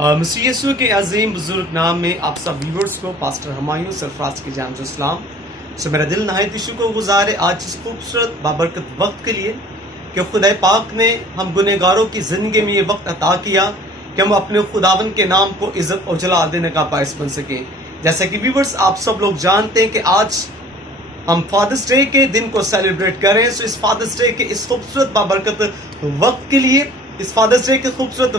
मसीह यीशु के अजीम बुजुर्ग नाम में आप सब व्यूवर्स को पास्टर हमायूं सरफराज की जान से सलाम। सो मेरा दिल नहायत यीशु को गुजारे आज इस खूबसूरत बाबरकत वक्त के लिए कि खुदा पाक ने हम गुनहगारों की ज़िंदगी में ये वक्त अता किया कि हम अपने खुदावन के नाम को इज़्ज़त और जलाल देने का बायस बन सकें। जैसा कि व्यूवर्स आप सब लोग जानते हैं कि आज हम फादर्स डे के दिन को सेलिब्रेट कर रहे हैं। सो इस फादर्स डे के इस खूबसूरत बाबरकत वक्त के लिए, इस फादर्स डे के खूबसूरत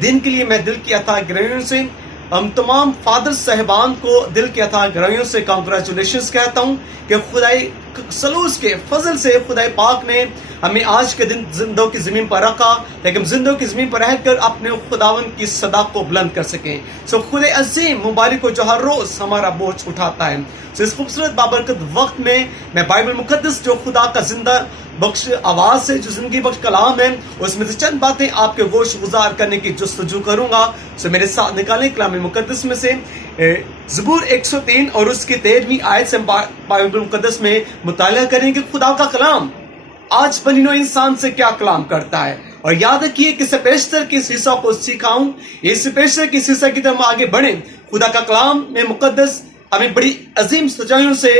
दिन के लिए मैं दिल की अता गहराइयों से हम तमाम फादर साहिबान को दिल की अता गहराइयों से कांग्रेचुलेशंस कहता हूँ कि खुदाई सलूस के फजल से खुदाई पाक ने हमें आज के दिन जिंदों की ज़मीन पर रखा, लेकिन जिंदों की ज़मीन पर रहकर अपने खुदावन की सदा को बुलंद कर सकें। सो खुदा अजीम मुबारक को जो हर रोज़ हमारा बोझ उठाता है। सो इस खूबसूरत बाबरकत वक्त में मैं बाइबल मुकद्दस जो खुदा का जिंदा बख्श आवाज़ से जो ज़िंदगी बख्श कलाम है उसमें से चंद बातें आपके गोश गुजार करने की जुस्तजू करूँगा। सो मेरे साथ निकालें कलाम मुकद्दस में से ज़बूर 103 और उसकी 13वीं आयत से बाइबल मुकद्दस में मुताला करेंगे खुदा का कलाम आज बनिनो इंसान से क्या कलाम करता है। और याद रखिए कि पेशतर की इस हिस्सा को सिखाऊं, इस पेशतर की हिस्सा की तरफ आगे बढ़े। खुदा का कलाम में मुकद्दस हमें बड़ी अजीम सच्चाइयों से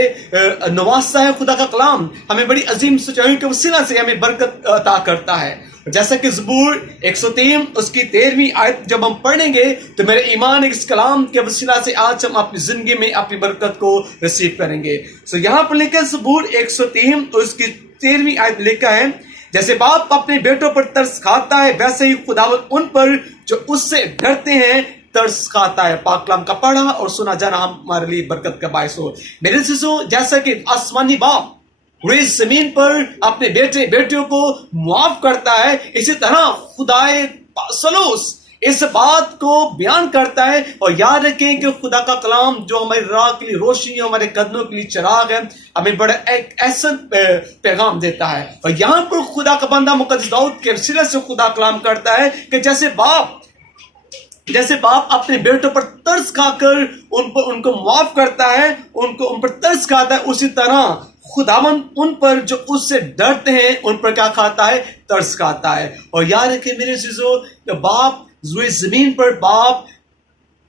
नवाजता है। खुदा का कलाम हमें बड़ी अजीम सच्चाइयों के वसीला से हमें बरकत अता करता है। जैसा कि ज़बूर 103 उसकी 13वीं आयत जब हम पढ़ेंगे तो मेरे ईमान इस कलाम के वसीला से आज हम अपनी जिंदगी में अपनी बरकत को रिसीव करेंगे। सो यहाँ पर लिखा है ज़बूर 103 उसकी 13वीं आयत लिखा है, जैसे बाप अपने बेटों पर तरस खाता है वैसे ही खुदावंद उन पर जो उससे डरते हैं तरस खाता है। पाक कलाम का पढ़ा और सुना जाना हमारे लिए बरकत का बायस हो। मेरे शिशु, जैसा कि आसमानी बाप पूरी जमीन पर अपने बेटे बेटियों को मुआफ करता है, इसी तरह खुदाए सलूस इस बात को बयान करता है। और याद रखें कि खुदा का कलाम जो हमारी राह के लिए रोशनी, हमारे कदमों के लिए चिराग है, हमें बड़ा एक ऐसा पैगाम देता है। और यहाँ पर खुदा का बंदा मुकद्दस दाऊद के वसीले से खुदा कलाम करता है कि जैसे बाप अपने बेटों पर तरस खाकर उनको माफ करता है, उन पर तरस खाता है, उसी तरह खुदावंद उन पर जो उससे डरते हैं उन पर क्या खाता है, तरस खाता है। और याद रखें मेरे चीजों, बाप जमीन पर बाप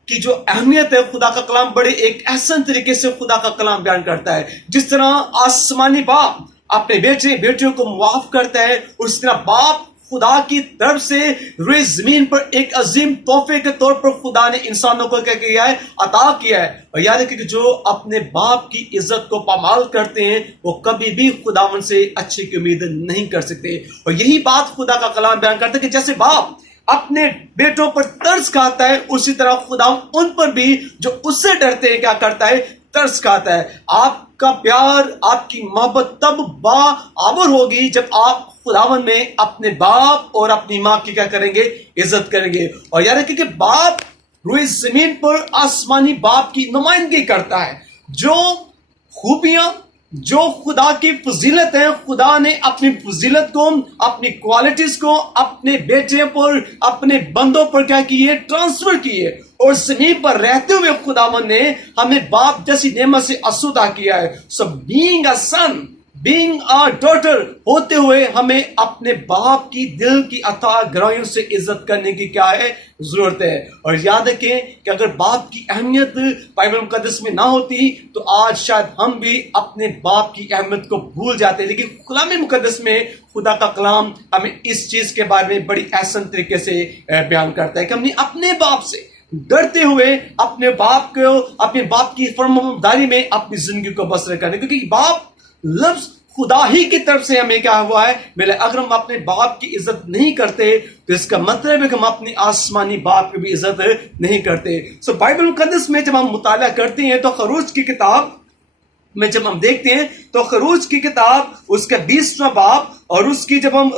की जो अहमियत है, खुदा का कलाम बड़े एक ऐसा तरीके से खुदा का कलाम बयान करता है। जिस तरह आसमानी बाप अपने बेटे बेटियों को माफ करता है, उस तरह बाप खुदा की तरफ से रुई जमीन पर एक अजीम तोहफे के तौर पर खुदा ने इंसानों को क्या किया है, अता किया है। और याद रखिए कि जो अपने बाप की इज्जत को पामाल करते हैं वो कभी भी खुदावन से अच्छी की उम्मीद नहीं कर सकते। और यही बात खुदा का कलाम बयान करता है कि जैसे बाप अपने बेटों पर तरस खाता है, उसी तरह खुदा उन पर भी जो उससे डरते हैं क्या करता है, तरस खाता है। आपका प्यार, आपकी मोहब्बत तब बाबर होगी जब आप खुदावन में अपने बाप और अपनी माँ की क्या करेंगे, इज्जत करेंगे। और याद रखिए कि बाप रुई जमीन पर आसमानी बाप की नुमाइंदगी करता है। जो खूबियां, जो खुदा की फजीलत है, खुदा ने अपनी फजीलत को, अपनी क्वालिटीज को अपने बेटे पर, अपने बंदों पर क्या किए, ट्रांसफर किए। और जमीन पर रहते हुए खुदावन ने हमें बाप जैसी नेमत से असुदा किया है। So being a son, being a daughter होते हुए हमें अपने बाप की दिल की अता गहराइयों से इज्जत करने की क्या है, जरूरत है। और याद रखें कि अगर बाप की अहमियत बाइबल मुकद्दस में ना होती तो आज शायद हम भी अपने बाप की अहमियत को भूल जाते। लेकिन कलाम मुकद्दस में खुदा का कलाम हमें इस चीज के बारे में बड़ी आसान तरीके से बयान करता है कि हमने अपने बाप से डरते हुए अपने बाप की फरमाबरदारी में अपनी जिंदगी को बसर करने, क्योंकि बाप लफ्ज खुदा ही की तरफ से हमें क्या हुआ है मेरे। अगर हम अपने बाप की इज्जत नहीं करते तो इसका मतलब है कि हम अपने आसमानी बाप की भी इज्जत नहीं करते। सो बाइबल मुकद्दस में जब हम मुताला करते हैं तो खरूज की किताब में जब हम देखते हैं तो खरूज की किताब उसका 20वां बाब और उसकी जब हम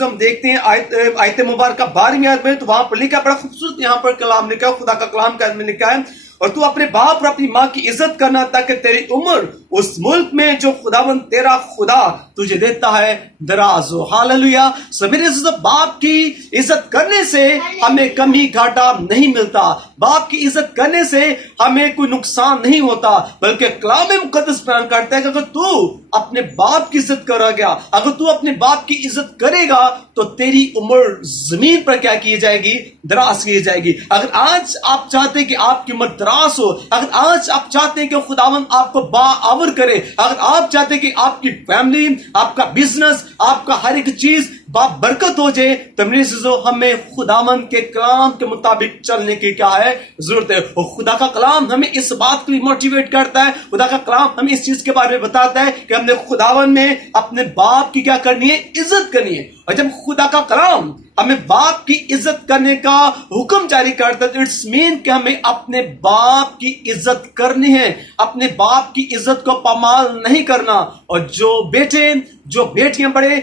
हम देखते हैं आयत मुबारक 12वीं आयत में, तो वहां पर लिखा, बड़ा खूबसूरत यहाँ पर कलाम लिखा, खुदा का कलाम का लिखा है, और तू अपने बाप और अपनी माँ की इज्जत करना ताकि तेरी उम्र उस मुल्क में जो खुदावंद तेरा खुदा तुझे देता है दराज हो। हालेलुया। सो मेरे अज़ीज़ों, बाप की इज्जत करने से हमें कमी घाटा नहीं मिलता, बाप की इज्जत करने से हमें कोई नुकसान नहीं होता, बल्कि कलाम मुकद्दस बयान करता है कि अगर तू अपने बाप की इज्जत करेगा, अगर तू अपने बाप की इज्जत करेगा तो तेरी उम्र जमीन पर क्या की जाएगी? दराज की जाएगी। अगर आज आप चाहते हैं कि आपकी उम्र दराज हो, अगर आज आप चाहते हैं कि खुदावंद आपको बाआवर करे, अगर आप चाहते हैं कि आपकी फैमिली, आपका बिजनेस, आपका हर एक चीज बरकत हो जाए, तो मेरे अज़ीज़ों, हमें खुदावंद के कलाम के मुताबिक चलने की क्या है? जरूरत है। और खुदा का कलाम हमें इस बात के लिए मोटिवेट करता है, खुदा का कलाम हमें इस चीज के बारे में बताता है कि हमने खुदावंद में अपने बाप की क्या करनी है? इज्जत करनी है। और जब खुदा का कलाम हमें बाप की इज्जत करने का हुक्म जारी करता है, इट्स मीन कि हमें अपने बाप की इज्जत करनी है, अपने बाप की इज्जत को पामाल नहीं करना। और जो बेटे, जो बेटियां, बड़े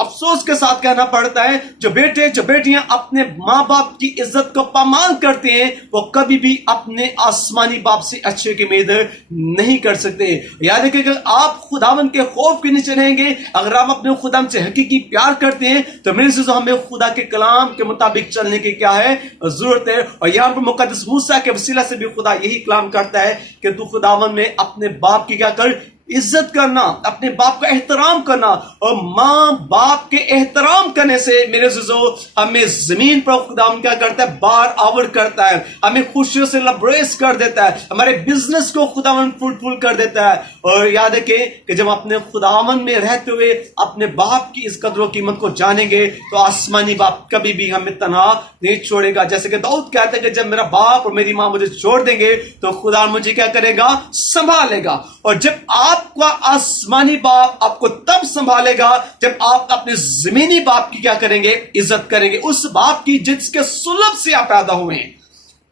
अफसोस के साथ कहना पड़ता है, जो बेटे, जो बेटियां अपने माँ बाप की इज्जत को पामाल करते हैं, वो कभी भी अपने आसमानी बाप से अच्छे की उम्मीद नहीं कर सकते। याद रखिए, अगर आप खुदावन के खौफ के नीचे रहेंगे, अगर आप अपने खुदा से हकीकी प्यार करते हैं, तो मेरे से हमें खुदा के कलाम के मुताबिक चलने की क्या है? जरूरत है। और यहाँ पर मुकद्दस मूसा के वसीला से भी खुदा यही कलाम करता है कि तू खुदावन में अपने बाप की क्या कर? इज्जत करना, अपने बाप का एहतराम करना। और माँ बाप के एहतराम करने से मेरे अज़ीज़ों, हमें जमीन पर खुदा क्या करता है? बार आवर करता है, हमें खुशियों से लबरेज कर देता है, हमारे बिजनेस को खुदावन फ्रूटफुल कर देता है। और याद रखें कि जब अपने खुदावन में रहते हुए अपने बाप की इस कदर कीमत को जानेंगे, तो आसमानी बाप कभी भी हमें तन्हा नहीं छोड़ेगा। जैसे कि दाऊद कहते हैं कि जब मेरा बाप और मेरी माँ मुझे छोड़ देंगे, तो खुदा मुझे क्या करेगा? संभालेगा। और जब आपका आसमानी बाप आपको तब संभालेगा जब आप अपने जमीनी बाप की क्या करेंगे? इज्जत करेंगे। उस बाप की जिसके सुलभ से आप पैदा हुए हैं,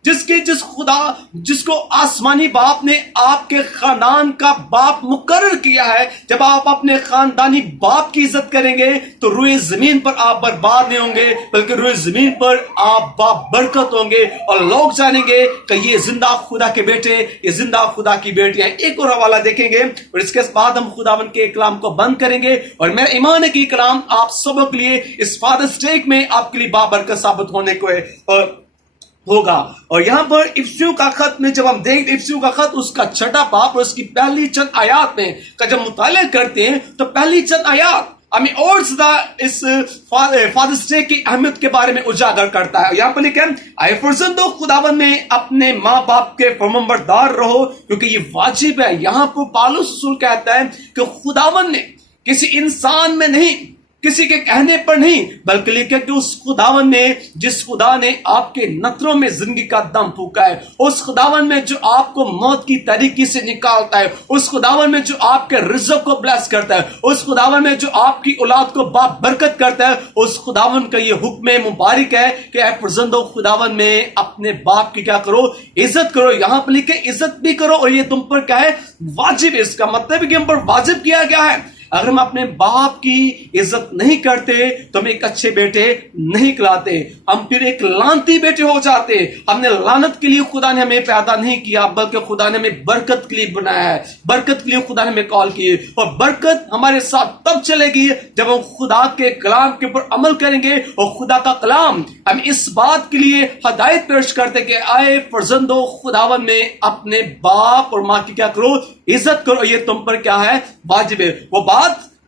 जिसको आसमानी बाप ने आपके खानदान का बाप मुकर्रर किया है। जब आप अपने खानदानी बाप की इज्जत करेंगे, तो रुए जमीन पर आप बर्बाद नहीं होंगे, बल्कि रुए जमीन पर आप बाप बरकत होंगे। और लोग जानेंगे कि ये जिंदा खुदा के बेटे, ये जिंदा खुदा की बेटियां। एक और हवाला देखेंगे और इसके बाद हम खुदावन के कलाम को बंद करेंगे। और मेरा ईमान है कि कलाम आप सबों के लिए इस फादर्स डे में आपके लिए बाबरकत साबित होने को है होगा। और यहां पर इफ्सियों का खत में जब हम देखते, इफ्सियों का खत उसका छठा बाब और उसकी पहली चंद आयात में का जब मुताला करते हैं, तो पहली चंद आयात हमें और ज्यादा इस फादर्स डे की अहमियत के बारे में उजागर करता है। यहां पर लिखा है, आए फर्जंदो खुदावन में अपने माँ बाप के फरमाबरदार रहो, क्योंकि ये वाजिब है। यहां पर पौलुस रसूल कहता है कि खुदावन ने किसी इंसान में नहीं, किसी के कहने पर नहीं, बल्कि लिखा कि उस खुदावन ने, जिस खुदा ने आपके नथरों में जिंदगी का दम फूका है, उस खुदावन में जो आपको मौत की तरीके से निकालता है, उस खुदावन में जो आपके रिज़्क को ब्लेस करता है, उस खुदावन में जो आपकी औलाद को बाप बरकत करता है, उस खुदावन का ये हुक्म मुबारक है कि ऐ फर्जंदो खुदावन में अपने बाप की क्या करो? इज्जत करो। यहां पर लिखे इज्जत भी करो, और ये तुम पर क्या है? वाजिब है। इसका मतलब है कि हम पर वाजिब किया गया है। अगर हम अपने बाप की इज्जत नहीं करते, तो हम एक अच्छे बेटे नहीं कहलाते, हम फिर एक लानती बेटे हो जाते। हमने लानत के लिए खुदा ने हमें पैदा नहीं किया, बल्कि खुदा ने हमें बरकत के लिए बनाया है, बरकत के लिए खुदा ने हमें कॉल की। और बरकत हमारे साथ तब चलेगी जब हम खुदा के कलाम के ऊपर अमल करेंगे। और खुदा का कलाम हम इस बात के लिए हदायत पेश करते कि आए फर्जंदो खुदावन में अपने बाप और माँ की क्या करो? इज्जत करो। ये तुम पर क्या है? वाजिब है। वो बात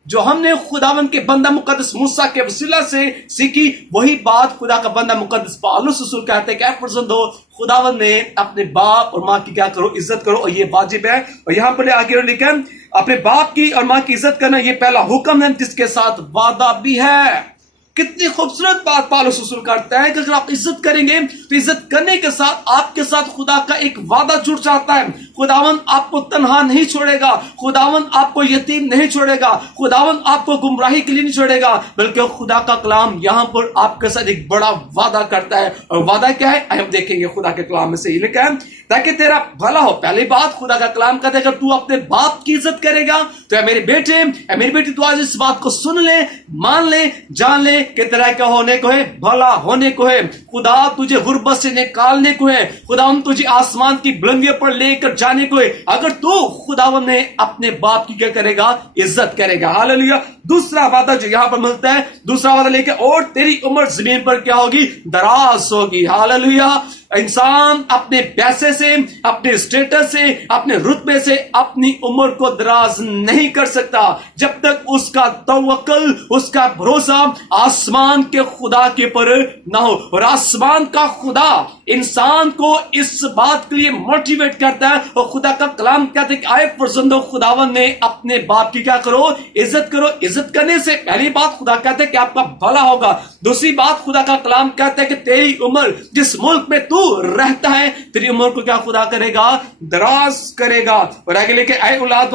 जो हमने खुदावन के बंदा मुकद्दस मूसा के वसीला से सीखी, वही बात खुदा का बंदा मुकद्दस पौलुस रसूल कहते हैं कि फर्जंदो खुदावन ने अपने बाप और माँ की क्या करो? इज्जत करो। और ये वाजिब है। और यहां पर आगे लिखा है, अपने बाप की और माँ की इज्जत करना ये पहला हुक्म है, जिसके साथ वादा भी है। कितनी खूबसूरत बात पौलुस रसूल करता है कि अगर आप इज्जत करेंगे, तो इज्जत करने के साथ आपके साथ खुदा का एक वादा जुड़ जाता है। खुदावन आपको तन्हा नहीं छोड़ेगा, खुदावन आपको यतीम नहीं छोड़ेगा, खुदावन आपको गुमराही के लिए नहीं छोड़ेगा, बल्कि खुदा का कलाम यहां पर आपके साथ एक बड़ा वादा करता है। और वादा क्या है? हम देखेंगे खुदा के कलाम में से ही लिखा है, ताकि तेरा भला हो। पहली बात खुदा का कलाम कहता है, अगर तू अपने बाप की इज्जत करेगा, तो मेरे बेटे, मेरी बेटी, तू आज इस बात को सुन ले, मान ले, जान ले कि तेरा क्या होने को है? भला होने को है। खुदा तुझे गुर्बत से निकालने को है। खुदा तुझे आसमान की बुलंदियों पर लेकर जाने को है, अगर तू खुदावन ने अपने बाप की क्या करेगा, इज्जत करेगा। हालेलुया। दूसरा वादा जो यहाँ पर मिलता है, दूसरा वादा लेके, और तेरी उम्र जमीन पर क्या होगी, दराज होगी। हालेलुया। इंसान अपने पैसे से, अपने स्टेटस से, अपने रुतबे से अपनी उम्र को दराज नहीं कर सकता जब तक उसका तवक्कुल, उसका भरोसा आसमान के खुदा के पर ना हो। और आसमान का खुदा इंसान को इस बात के लिए मोटिवेट करता है, और खुदा का कलाम कहते हैं कि आए फरजंदो, खुदावन ने अपने बाप की क्या करो, इज्जत करो। इज्जत करने से पहली बात खुदा कहते हैं कि आपका भला होगा। दूसरी बात खुदा का कलाम कहता है कि तेरी उम्र, जिस मुल्क में तू रहता है, तेरी उम्र को क्या खुदा करेगा, दराज करेगा। और आगे लेके आए, औलाद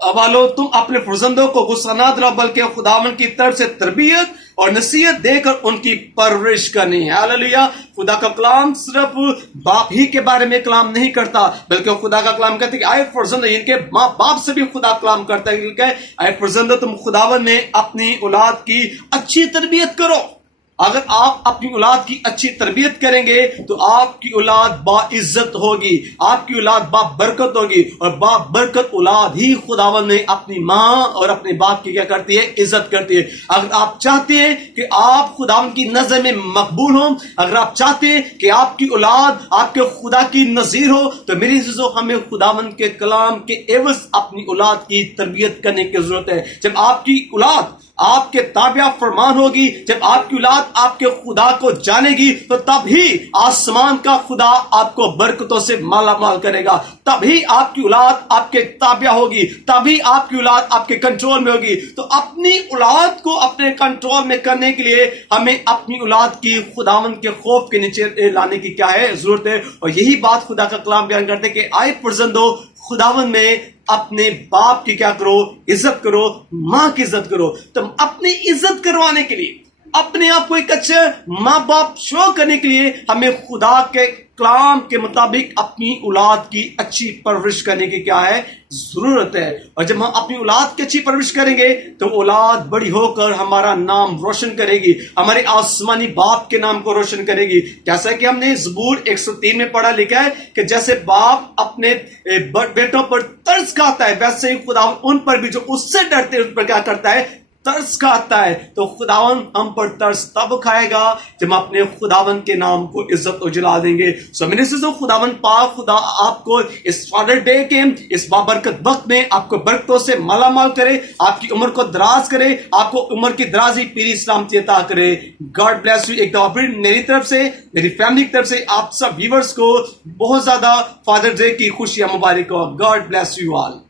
वालों तुम अपने फरजंदों को गुस्सा ना दिलाओ, बल्कि खुदावन की तरफ से तरबियत और नसीहत देकर उनकी परवरिश करनी है। हालेलुया। खुदा का कलाम सिर्फ बाप ही के बारे में कलाम नहीं करता, बल्कि खुदा का कलाम कहते हैं कि आए फरजंदो, इनके माँ बाप से भी खुदा कलाम करता है। आए फरजंदो, तुम खुदावन में अपनी औलाद की अच्छी तरबियत करो। अगर आप अपनी औलाद की अच्छी तरबियत करेंगे तो आपकी औलाद बाइज्जत होगी, आपकी औलाद बाबरकत होगी। और बाबरकत औलाद ही खुदावन ने अपनी माँ और अपने बाप की क्या करती है, इज्जत करती है। अगर आप चाहते हैं कि आप खुदावन की नजर में मकबूल हो, अगर आप चाहते हैं कि आपकी औलाद आपके खुदा की नजीर हो, तो मेरी अज़ीज़ों, हमें खुदावन के कलाम के एवज अपनी औलाद की तरबियत करने की जरूरत है। जब आपकी औलाद आपके ताबिया फरमान होगी, जब आपकी औलाद आपके खुदा को जानेगी, तो तभी आसमान का खुदा आपको बरकतों से माला माल करेगा। तभी आपकी औलाद आपके ताबिया होगी, तभी आपकी औलाद आपके कंट्रोल में होगी। तो अपनी औलाद को अपने कंट्रोल में करने के लिए हमें अपनी औलाद की खुदावन के खौफ के नीचे लाने की क्या है, जरूरत है। और यही बात खुदा का कलाम बयान करते हैं कि आए फरजंदो, खुदावन में अपने बाप की क्या करो, इज्जत करो, माँ की इज्जत करो। तो अपनी इज्जत करवाने के लिए, अपने आप को एक अच्छे माँ बाप शो करने के लिए, हमें खुदा के कलाम के मुताबिक अपनी औलाद की अच्छी परवरिश करने की क्या है, जरूरत है। और जब हम अपनी औलाद की अच्छी परवरिश करेंगे तो औलाद बड़ी होकर हमारा नाम रोशन करेगी, हमारे आसमानी बाप के नाम को रोशन करेगी। जैसा कि हमने ज़बूर 103 में पढ़ा लिखा है कि जैसे बाप अपने बेटों पर तरस खाता है, वैसे ही खुदा उन पर भी जो उससे डरते हैं उन पर क्या करता है, तरस खाता है। तो खुदावन हम पर तरस तब खाएगा जब हम अपने खुदावन के नाम को इज्जत उजला देंगे। सो मेरे से खुदावन पाक खुदा आपको इस फादर डे के इस बाबरकत वक्त में आपको बरकतों से माला माल करे, आपकी उम्र को दराज करे, आपको उम्र की दराजी पीरी सलामती अता करे। God bless you. एक दफा फिर मेरी तरफ से, मेरी फैमिली की तरफ से आप सब व्यूअर्स को बहुत ज्यादा फादर डे की खुशियां मुबारक हो। God bless you all.